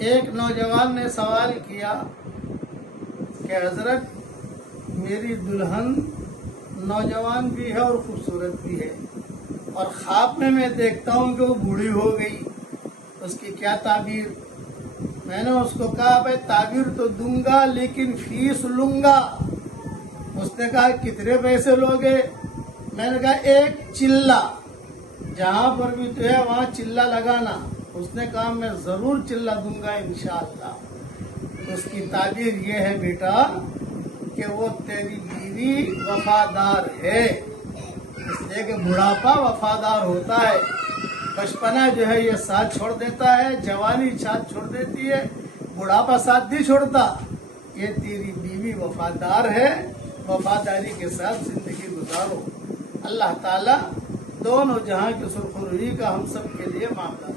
ایک نوجوان نے سوال کیا کہ حضرت میری دلہن نوجوان بھی ہے اور خوبصورت بھی ہے، اور خواب میں دیکھتا ہوں کہ وہ بوڑھی ہو گئی، اس کی کیا تعبیر؟ میں نے اس کو کہا بھائی تعبیر تو دوں گا لیکن فیس لوں گا۔ اس نے کہا کتنے پیسے لوگے؟ میں نے کہا ایک چلہ، جہاں پر بھی تو ہے وہاں چلہ لگانا۔ اس نے کہا میں ضرور چلہ دوں گا انشاءاللہ۔ اس کی تعبیر یہ ہے بیٹا کہ وہ تیری بیوی وفادار ہے، اس لیے کہ بڑھاپا وفادار ہوتا ہے، بچپنا جو ہے یہ ساتھ چھوڑ دیتا ہے، جوانی ساتھ چھوڑ دیتی ہے، بڑھاپا ساتھ نہیں چھوڑتا۔ یہ تیری بیوی وفادار ہے، وفاداری کے ساتھ زندگی گزارو۔ اللہ تعالیٰ دونوں جہاں کی سرخروئی کا ہم سب کے لیے معاملہ